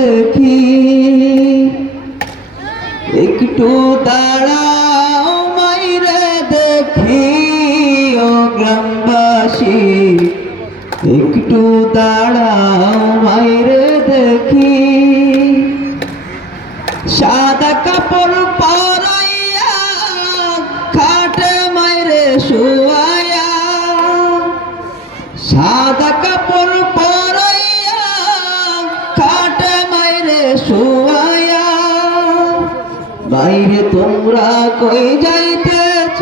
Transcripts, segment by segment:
দেখি। একটু দাঁড়াও মাইরে দেখি, ও গ্রামবাসী। একটু দাঁড়াও মাইরে দেখি। সাদা কাপড় পরাইয়া খাটে মাইরে শুয়ায়া বাইরে তোমরা কই যাইতেছ?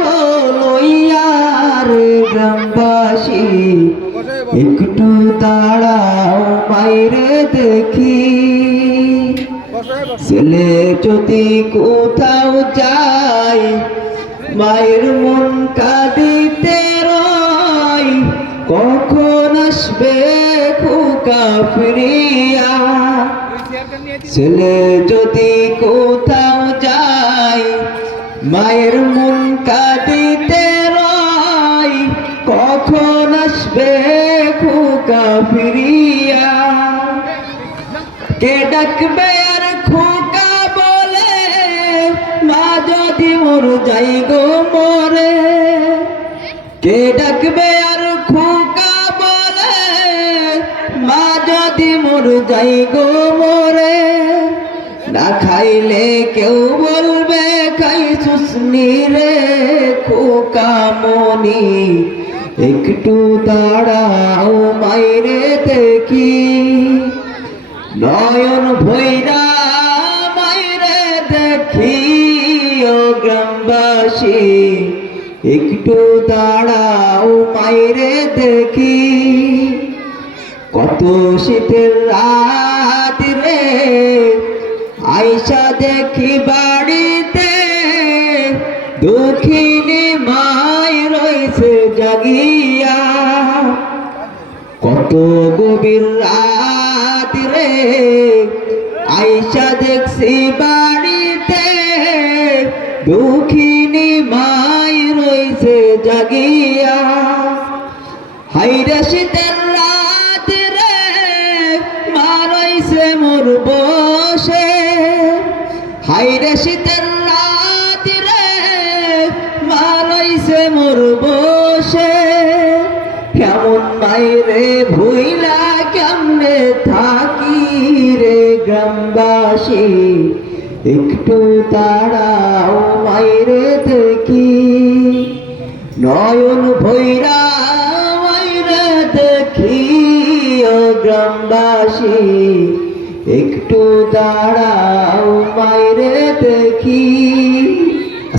লইয়া রে গ্রামবাসী, একটু দাঁড়াও বাইরে দেখি। ছেলে যদি কোথাও যায়, মায়ের মন কাঁদিতে রয়, কখন আসবে খুকা ফিরিয়া? ছেলে যদি কোথাও মায়ের মন কাঁদিতে রয়, কখন আসবে খুকা ফিরিয়া? কে ডাকবে আর খোকা বলে, মা যদি মোর যাই গো মরে। কে ডাকবে আর খোকা বলে, মা যদি মোর যাই গো মরে। না খাইলে কেউ বলবে মনি একটু দাঁড়াও মাইরে দেখি। নয়ন ভৈরা মাইরে দেখি ও গ্রামবাসী একটু দাঁড়াও মাইরে দেখি। কত শীতের রাত রে, আইসা দেখি বাড়িতে দুঃখিনী মাই রয়েছে জাগিয়া। কত গভীর রাত রে আইসা দেখছি বাড়িতে দুঃখিনী মায় রয়েছে জাগিয়া। হাইরে রাত রে মা রয়েছে মোর বসে। হাইরে রয়েছে মোর বসে, কেমন মাইরে ভুইলা, কেমনে থাকি রে গ্রামবাসী? একটু দাঁড়াও মাইরে দেখি। নয়ন ভৈরা মাইরে দেখি, ও গ্রামবাসী। একটু দেখি